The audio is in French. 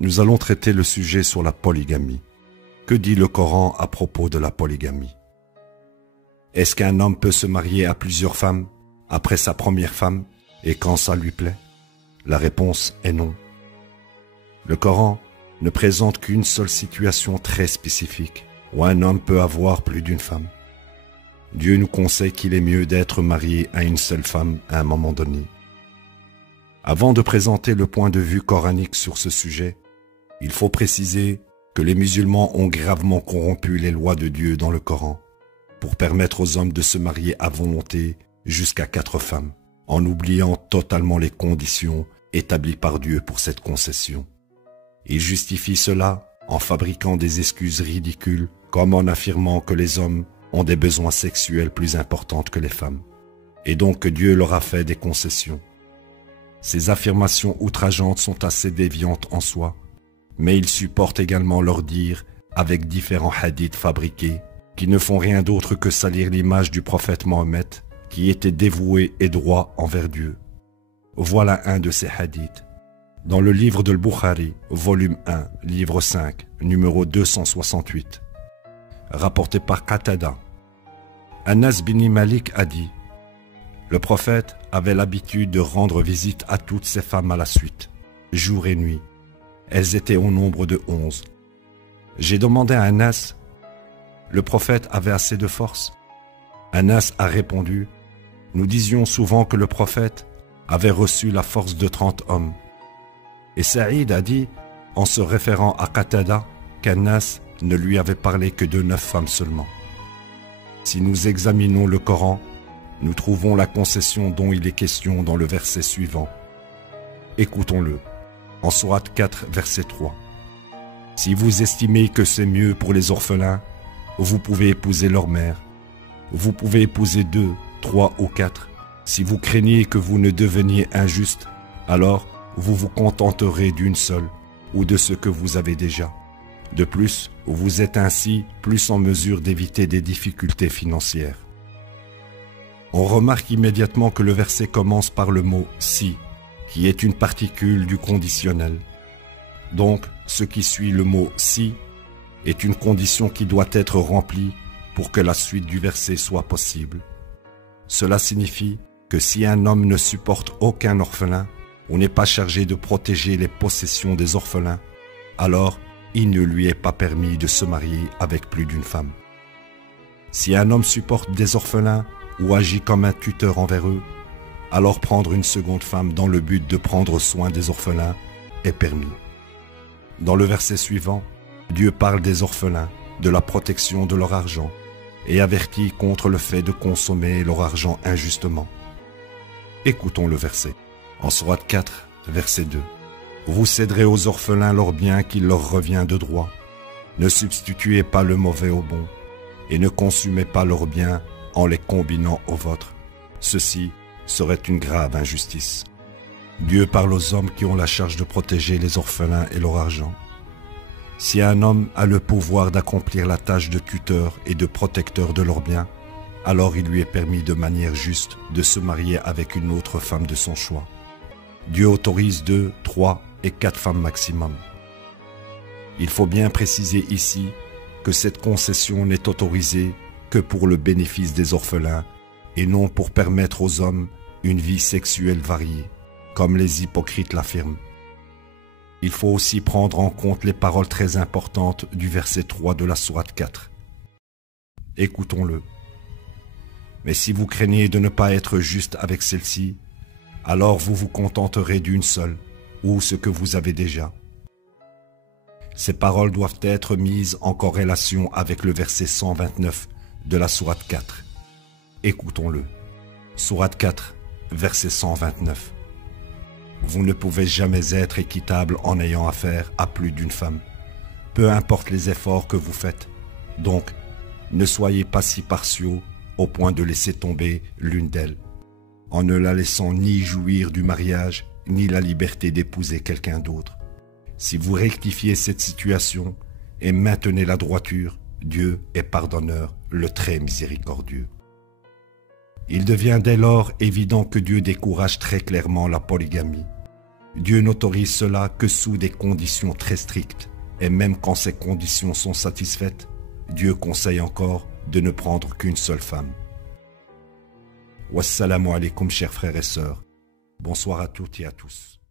Nous allons traiter le sujet sur la polygamie. Que dit le Coran à propos de la polygamie? Est-ce qu'un homme peut se marier à plusieurs femmes après sa première femme et quand ça lui plaît? La réponse est non. Le Coran ne présente qu'une seule situation très spécifique où un homme peut avoir plus d'une femme. Dieu nous conseille qu'il est mieux d'être marié à une seule femme à un moment donné. Avant de présenter le point de vue coranique sur ce sujet, il faut préciser que les musulmans ont gravement corrompu les lois de Dieu dans le Coran pour permettre aux hommes de se marier à volonté jusqu'à 4 femmes, en oubliant totalement les conditions établies par Dieu pour cette concession. Ils justifient cela en fabriquant des excuses ridicules, comme en affirmant que les hommes ont des besoins sexuels plus importants que les femmes, et donc que Dieu leur a fait des concessions. Ces affirmations outrageantes sont assez déviantes en soi, mais ils supportent également leur dire avec différents hadiths fabriqués qui ne font rien d'autre que salir l'image du prophète Mohammed qui était dévoué et droit envers Dieu. Voilà un de ces hadiths. Dans le livre de Al-Bukhari, volume 1, livre 5, numéro 268, rapporté par Qatada, Anas bin Malik a dit: le prophète avait l'habitude de rendre visite à toutes ses femmes à la suite, jour et nuit. Elles étaient au nombre de 11. J'ai demandé à Anas, le prophète avait assez de force? Anas a répondu, nous disions souvent que le prophète avait reçu la force de 30 hommes. Et Saïd a dit, en se référant à Qatada, qu'Anas ne lui avait parlé que de 9 femmes seulement. Si nous examinons le Coran, nous trouvons la concession dont il est question dans le verset suivant. Écoutons-le, en Sourate 4, verset 3. Si vous estimez que c'est mieux pour les orphelins, vous pouvez épouser leur mère. Vous pouvez épouser 2, 3 ou 4. Si vous craignez que vous ne deveniez injuste, alors vous vous contenterez d'une seule ou de ce que vous avez déjà. De plus, vous êtes ainsi plus en mesure d'éviter des difficultés financières. On remarque immédiatement que le verset commence par le mot « si », qui est une particule du conditionnel. Donc, ce qui suit le mot « si » est une condition qui doit être remplie pour que la suite du verset soit possible. Cela signifie que si un homme ne supporte aucun orphelin ou n'est pas chargé de protéger les possessions des orphelins, alors il ne lui est pas permis de se marier avec plus d'une femme. Si un homme supporte des orphelins ou agit comme un tuteur envers eux, alors prendre une seconde femme dans le but de prendre soin des orphelins est permis. Dans le verset suivant, Dieu parle des orphelins, de la protection de leur argent et avertit contre le fait de consommer leur argent injustement. Écoutons le verset. En Sourate 4, verset 2. Vous céderez aux orphelins leur bien qui leur revient de droit. Ne substituez pas le mauvais au bon et ne consumez pas leurs biens en les combinant aux vôtres. Ceci serait une grave injustice. Dieu parle aux hommes qui ont la charge de protéger les orphelins et leur argent. Si un homme a le pouvoir d'accomplir la tâche de tuteur et de protecteur de leurs biens, alors il lui est permis de manière juste de se marier avec une autre femme de son choix. Dieu autorise 2, 3 et 4 femmes maximum. Il faut bien préciser ici que cette concession n'est autorisée que pour le bénéfice des orphelins et non pour permettre aux hommes une vie sexuelle variée, comme les hypocrites l'affirment. Il faut aussi prendre en compte les paroles très importantes du verset 3 de la Sourate 4. Écoutons-le. Mais si vous craignez de ne pas être juste avec celle-ci, alors vous vous contenterez d'une seule, ou ce que vous avez déjà. Ces paroles doivent être mises en corrélation avec le verset 129 de la Sourate 4. Écoutons-le. Sourate 4, verset 129. Vous ne pouvez jamais être équitable en ayant affaire à plus d'une femme, peu importe les efforts que vous faites. Donc, ne soyez pas si partiaux au point de laisser tomber l'une d'elles, en ne la laissant ni jouir du mariage, ni la liberté d'épouser quelqu'un d'autre. Si vous rectifiez cette situation et maintenez la droiture, Dieu est pardonneur, le très miséricordieux. Il devient dès lors évident que Dieu décourage très clairement la polygamie. Dieu n'autorise cela que sous des conditions très strictes. Et même quand ces conditions sont satisfaites, Dieu conseille encore de ne prendre qu'une seule femme. Wassalamu alaikum, chers frères et sœurs. Bonsoir à toutes et à tous.